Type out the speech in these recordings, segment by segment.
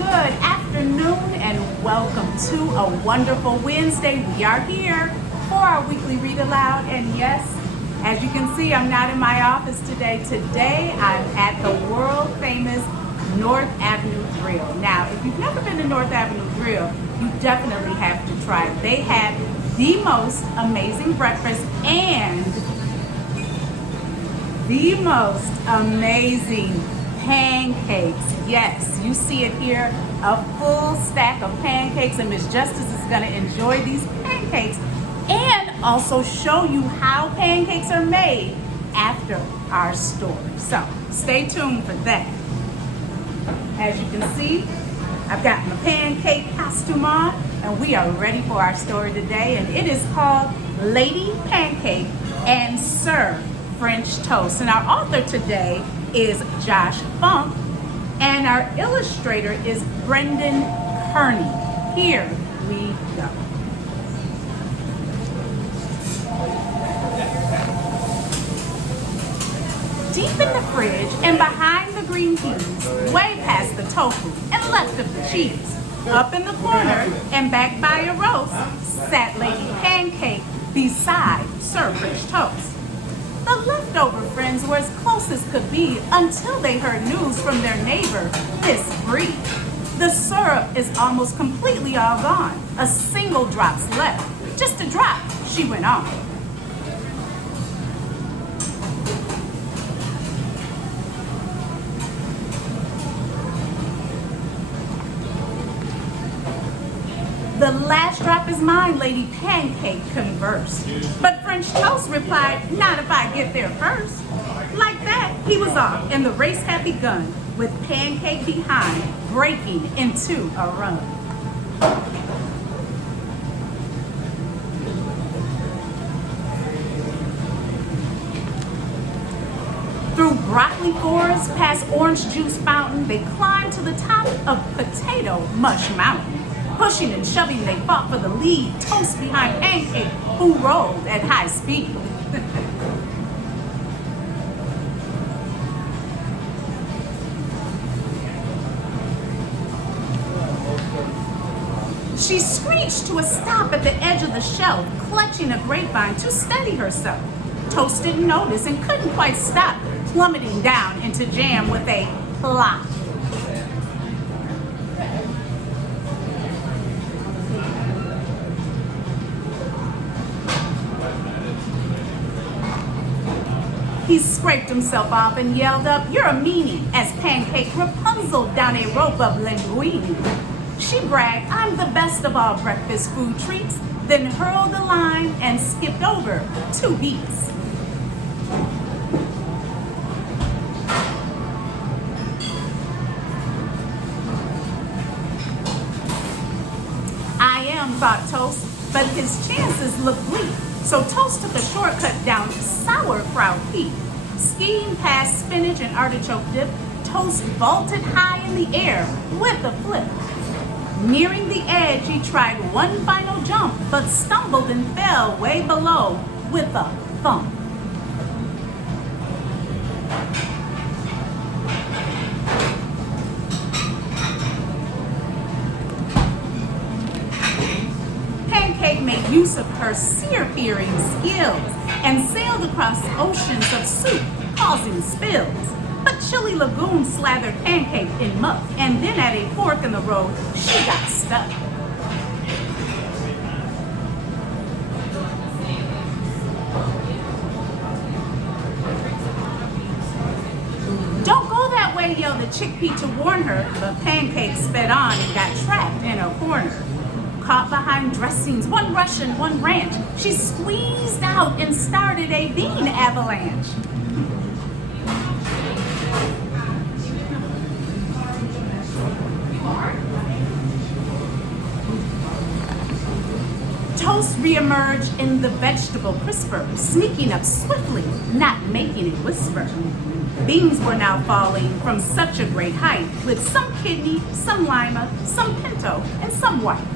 Good afternoon and welcome to a wonderful Wednesday. We are here for our weekly read aloud, and yes, as you can see, I'm not in my office today. Today I'm at the world famous North Avenue Grill. Now, if you've never been to North Avenue Grill, you definitely have to try it. They have the most amazing breakfast and the most amazing pancakes. Yes, you see it here, a full stack of pancakes, and Miss Justice is going to enjoy these pancakes and also show you how pancakes are made after our story. So stay tuned for that. As you can see, I've got my pancake costume on and we are ready for our story today, and it is called Lady Pancake and Sir French Toast. And our author today is Josh Funk, and our illustrator is Brendan Kearney. Here we go. Deep in the fridge and behind the green peas, way past the tofu and left of the cheese, up in the corner and back by a roast, sat Lady Pancake beside Sir French Toast. The leftover friends were as close as could be until they heard news from their neighbor, Miss Bree. The syrup is almost completely all gone. A single drop's left. Just a drop, she went on. The last drop is mine, Lady Pancake conversed. But French Toast replied, not if I get there first. Like that, he was off, and the race had begun, with Pancake behind, breaking into a run. Through broccoli forest, past orange juice fountain, they climbed to the top of Potato Mush Mountain. Pushing and shoving, they fought for the lead, Toast behind Pancake, who rolled at high speed. She screeched to a stop at the edge of the shelf, clutching a grapevine to steady herself. Toast didn't notice and couldn't quite stop, plummeting down into jam with a plop. He scraped himself off and yelled up, "You're a meanie," as Pancake Rapunzel down a rope of linguine. She bragged, "I'm the best of all breakfast food treats," then hurled a line and skipped over 2 beats. I am, thought Toast, but his chances looked bleak. So Toast took a shortcut down sauerkraut heap. Skiing past spinach and artichoke dip, Toast vaulted high in the air with a flip. Nearing the edge, he tried one final jump, but stumbled and fell way below with a thump. Pancake made use of her seafaring skills and sailed across oceans of soup, causing spills. But Chili Lagoon slathered Pancake in muck, and then at a fork in the road, she got stuck. "Don't go that way," yelled the chickpea to warn her, but Pancake sped on and got trapped in a corner. Caught behind dressings, one Russian, one ranch, she squeezed out and started a bean avalanche. Toast reemerged in the vegetable crisper, sneaking up swiftly, not making a whisper. Beans were now falling from such a great height, with some kidney, some lima, some pinto, and some white.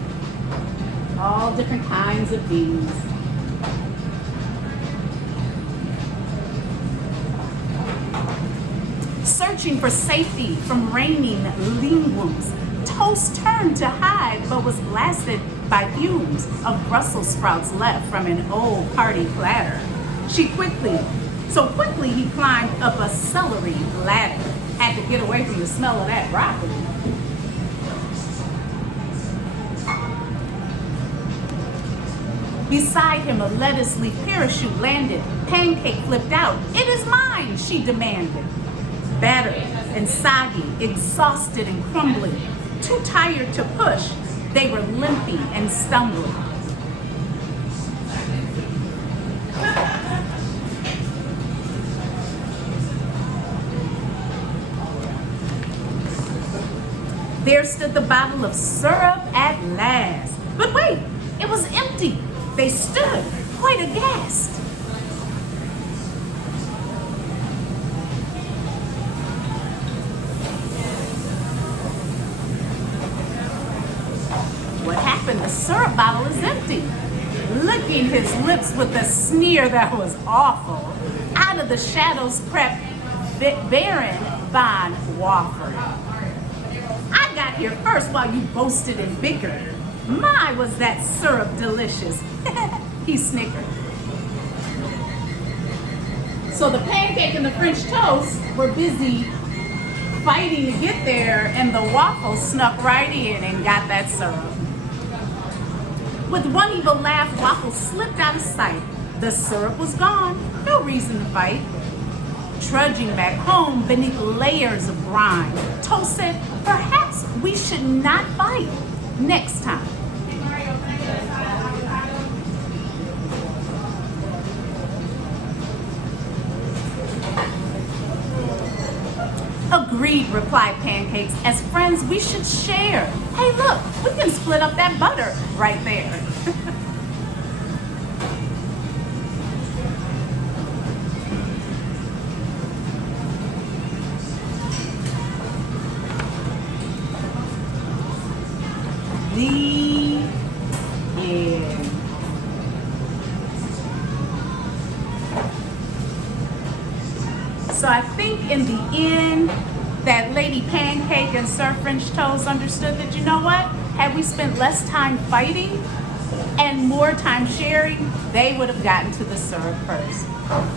All different kinds of beans. Searching for safety from raining lean wounds, toast turned to hide, but was blasted by fumes of Brussels sprouts left from an old party platter. So quickly he climbed up a celery ladder. Had to get away from the smell of that broccoli. Beside him, a lettuce leaf parachute landed. Pancake flipped out. "It is mine," she demanded. Battered and soggy, exhausted and crumbling, too tired to push, they were limping and stumbling. There stood the bottle of syrup at last. But wait, it was empty. They stood, quite aghast. What happened? The syrup bottle is empty. Licking his lips with a sneer that was awful, out of the shadows crept Baron von Wofford. "I got here first while you boasted and bickered. My, was that syrup delicious." He snickered. So the pancake and the French toast were busy fighting to get there, and the waffle snuck right in and got that syrup. With one evil laugh, Waffle slipped out of sight. The syrup was gone. No reason to fight. Trudging back home beneath layers of grime, Toast said, "Perhaps we should not fight next time." "Agreed," replied Pancakes. "As friends, we should share. Hey, look, we can split up that butter right there." The end. So I think in the end that Lady Pancake and Sir French Toast understood that, you know what, had we spent less time fighting and more time sharing, they would have gotten to the syrup first.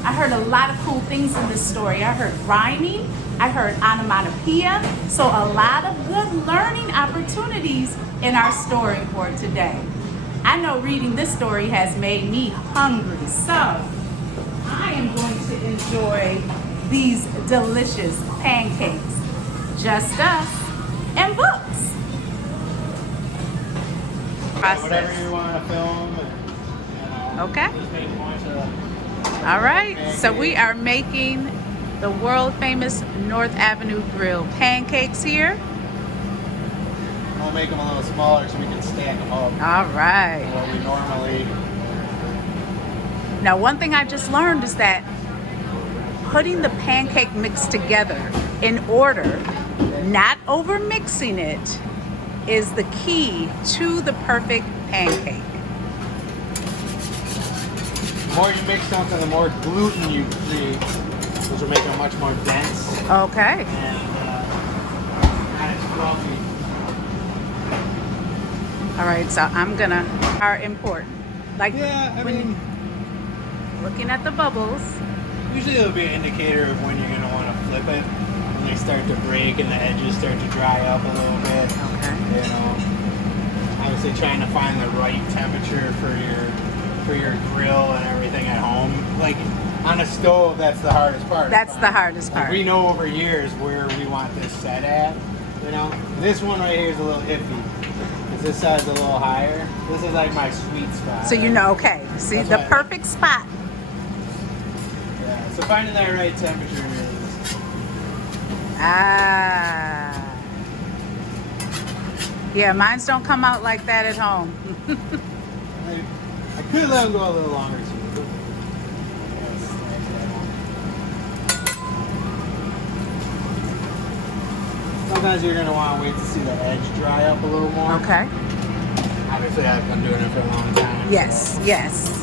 I heard a lot of cool things in this story. I heard rhyming, I heard onomatopoeia, so a lot of good learning opportunities in our story for today. I know reading this story has made me hungry, so I am going to enjoy these delicious pancakes. Just us and books. Whatever you want to film. Okay. Just make a bunch of All right. So pancakes. we are making the world famous North Avenue Grill pancakes here. We'll make them a little smaller so we can stack them up. All right. What we normally. Now, one thing I just learned is that putting the pancake mix together in order, not over mixing it, is the key to the perfect pancake. The more you mix something, the more gluten you create, which will make it much more dense Okay. and not as fluffy. All right. So I'm gonna are important. Like Yeah, I when mean, looking at the bubbles. usually it'll be an indicator of when you're going to want to flip it. When they start to break and the edges start to dry up a little bit. Okay. You know, obviously trying to find the right temperature for your grill and everything at home. Like on a stove, that's the hardest part. That's the hardest Like, part. we know over years where we want this set at. You know, this one right here is a little iffy. 'Cause this side's a little higher. This is like my sweet spot. So you know, okay. See, That's the why I- perfect spot. Yeah. So finding that right temperature is. Ah. Yeah, mines don't come out like that at home. I could let them go a little longer too. Sometimes you're gonna want to wait to see the edge dry up a little more. Okay. Obviously, I've been doing it for a long time. Yes, so. yes.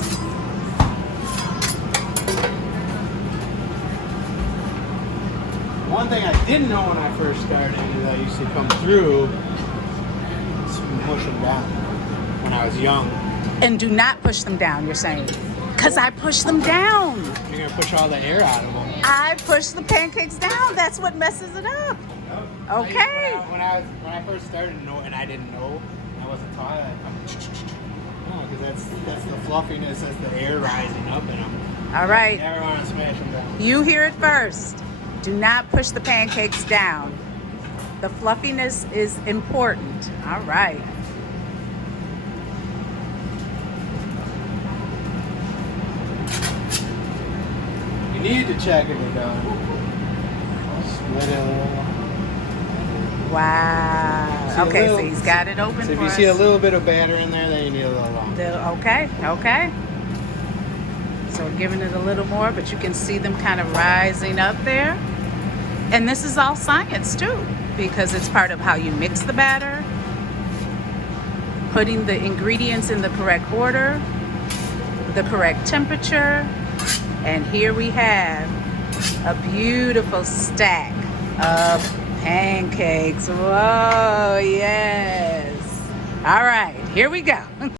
One thing I didn't know when I first started is I used to come through mush them down when I was young. And do not push them down, you're saying? Because I push them down. You're going to push all the air out of them. I push the pancakes down. That's what messes it up. Okay. When I first started, and I didn't know, I wasn't taught. No, because that's the fluffiness, that's the air rising up in them. All right. You never want to smash them down. You hear it first. Do not push the pancakes down. The fluffiness is important. All right. You need to check if they're done. Split it a little. Wow. Okay, so he's got it open So if for you us. see a little bit of batter in there, then you need a little longer. Okay, okay. So we're giving it a little more, but you can see them kind of rising up there. And this is all science too, because it's part of how you mix the batter, putting the ingredients in the correct order, the correct temperature, and here we have a beautiful stack of pancakes. Whoa, yes. All right, here we go.